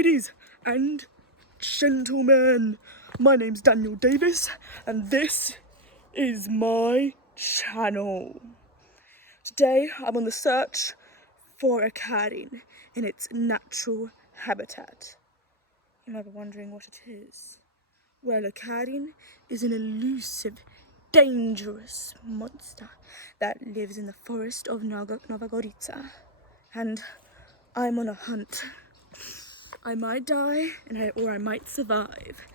Ladies and gentlemen, my name's Daniel Davis and this is my channel. Today I'm on the search for a carin in its natural habitat. You might be wondering what it is. Well, a carin is an elusive, dangerous monster that lives in the forest of Nova Gorica. And I'm on a hunt. I might die, or I might survive.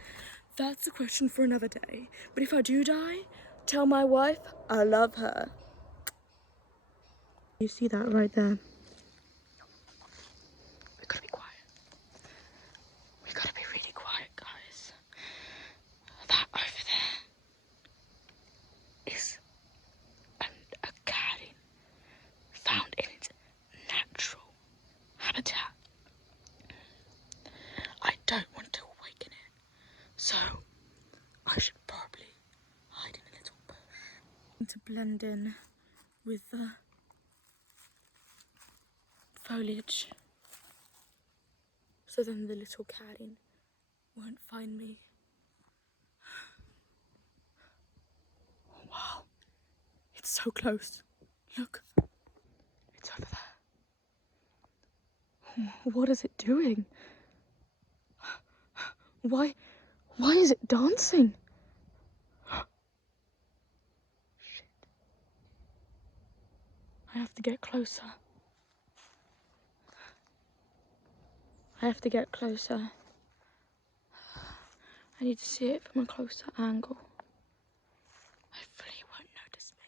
That's a question for another day. But if I do die, tell my wife I love her. You see that right there? We gotta be quiet. We gotta be really quiet, guys. That over there is a carin found in its natural habitat. I don't want to awaken it, so I should probably hide in a little bush. To blend in with the foliage, so then the little carin won't find me. Wow, it's so close. Look, it's over there. What is it doing? Why is it dancing? Shit. I have to get closer. I need to see it from a closer angle. Hopefully it won't notice me.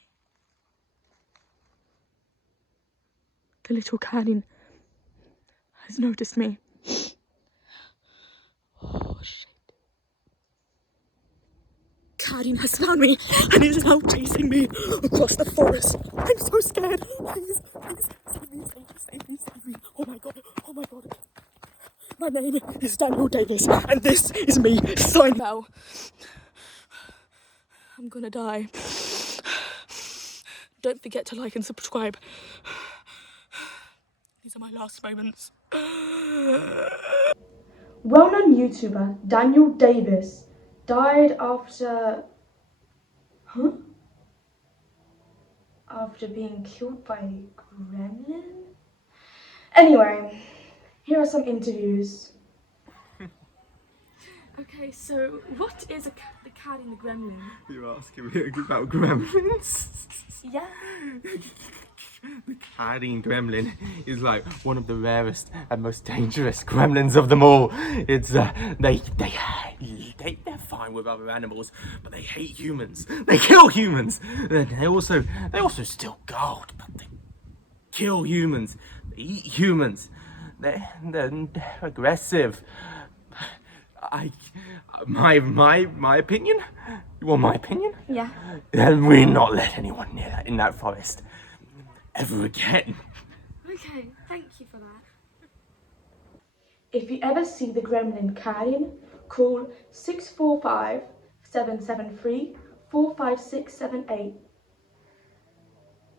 The little carin has noticed me. Oh shit. Carin has found me and is now chasing me across the forest. I'm so scared. Please, save me. Oh my god. My name is Daniel Davis and this is me signing out. I'm gonna die. Don't forget to like and subscribe. These are my last moments. Well-known YouTuber Daniel Davis died after being killed by a gremlin? Anyway, here are some interviews. Okay, so what is the carin the gremlin? You're asking me about gremlins? Yeah. The carin gremlin is like one of the rarest and most dangerous gremlins of them all. It's they're fine with other animals, but they hate humans. They kill humans. They also steal gold, but they kill humans. They eat humans. They're aggressive. My opinion? You want my opinion? Yeah. Then we're not let anyone near that in that forest ever again. Okay, thank you for that. If you ever see the gremlin carin, call 645-773-45678